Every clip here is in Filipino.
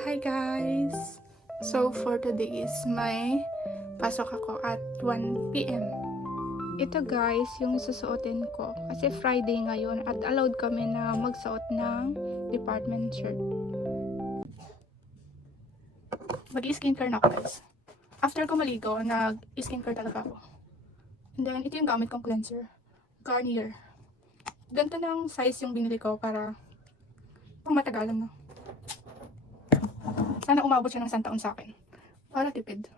Hi guys! So for today is may pasok ako at 1 p.m. Ito guys yung susuotin ko kasi Friday ngayon at allowed kami na magsuot ng department shirt. Mag-skincare na ako guys. After ko maligo, nag-skincare talaga ako. And then ito yung gamit kong cleanser. Garnier. Ganito ng size yung binili ko para pang matagalan na. Sana umabot siya ng 1 taon sa akin. Para tipid.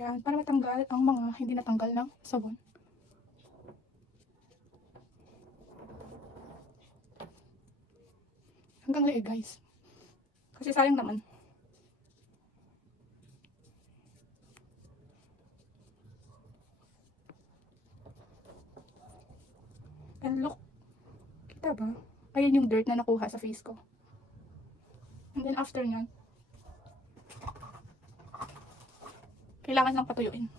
Yan, para matanggal ang mga hindi natanggal ng sabon. Hanggang leeg guys. Kasi sayang naman. And look. Kita ba? Ayan yung dirt na nakuha sa face ko. And then after nyan, kailangan lang patuyuin.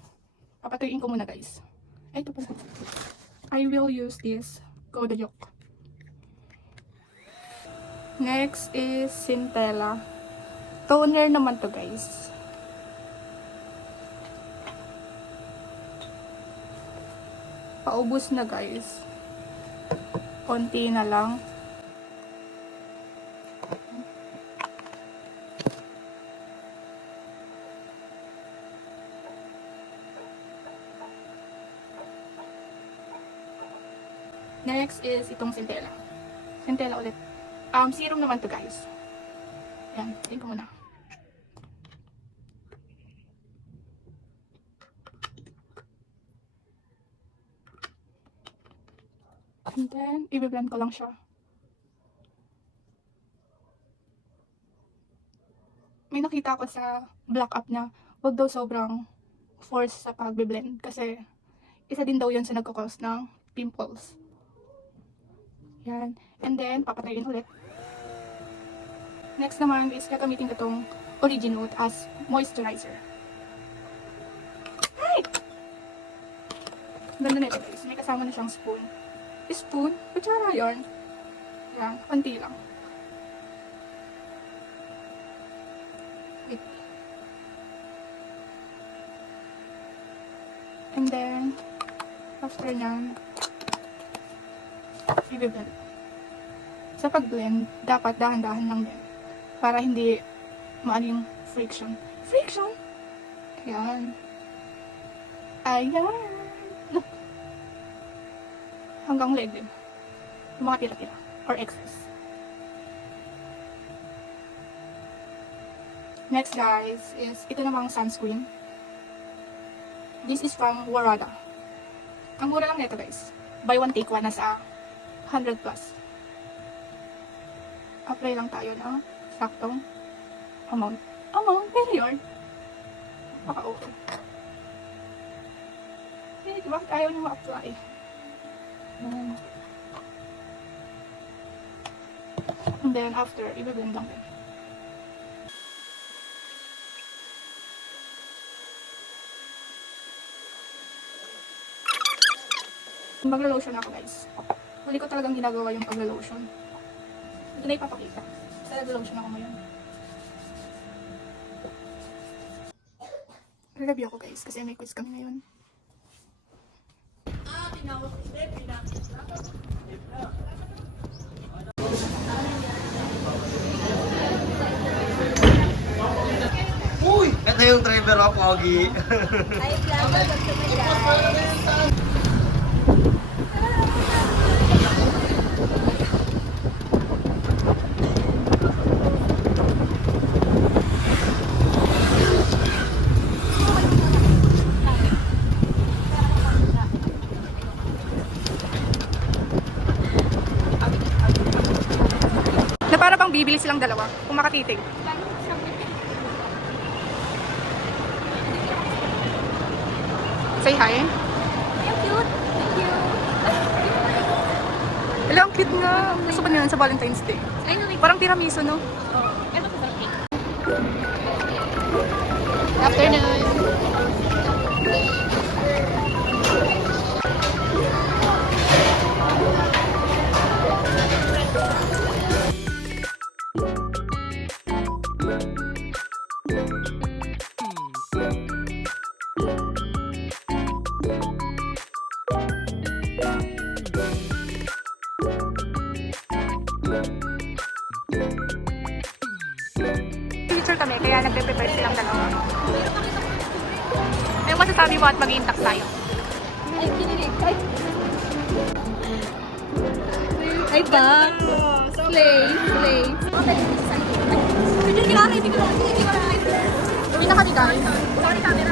Papatuyuin ko muna guys. Ay, ito pala. I will use this Kodajok. Next is Centella. Toner naman to guys. Paubos na guys. Konti na lang. Next is itong Centella. Centella ulit. Serum naman to guys. Yan, tingin ko muna. And then, i-blend ko lang siya. May nakita ko sa black up na wag daw sobrang force sa pag-blend kasi isa din daw yun sa nagkakos ng pimples. Yan. And then, papatayin ulit. Next naman is gagamitin ko itong Originote as moisturizer. Ay! Ganda nito guys. May kasama na siyang spoon. Spoon? Kutsara yun. Yan. Konti lang. Wait. And then, after nyan, i-blend. Sa pag-blend, dapat dahan-dahan lang din. Para hindi maano yung friction. Friction! Ayan. Ayan! Look! Hanggang leg din. Yung mga tira-tira. Or excess. Next guys, is ito namang sunscreen. This is from Warada. Ang mura lang nito guys. Buy one take one, nasa 100 plus. Apply lang tayo ng saktong amount. Pero yun. Paka-okay. Eh, bakit ayaw niyo ma-apply? And then after, i-blend lang din. Maglo-lotion ako guys. Huli ko talagang ginagawa yung paglo-lotion. Ito na ipapakita. Sa nag-lotion ako ngayon. Review ako guys kasi may quiz kami ngayon. Uy! Ito yung driver of Pogi. Ay, plano, gusto mo dyan. Na para bang bibili silang dalawa kung makatitig. Say hi. Ang cute. Thank you. Hello, ang cute nga. Gusto ko niyan sa Valentine's Day. Ay, no, Parang tiramisu, no? Ito ko sa cake. Afternoon. kami, kaya nagpe-prepare silang dalawa. Ano masasabi mo at mag-i-intact tayo? Ay, kinilig. Ay. Ay, back. Slay, slay. Hindi ko na, hindi ko na. Pinaka ni guys. Sorry, camera.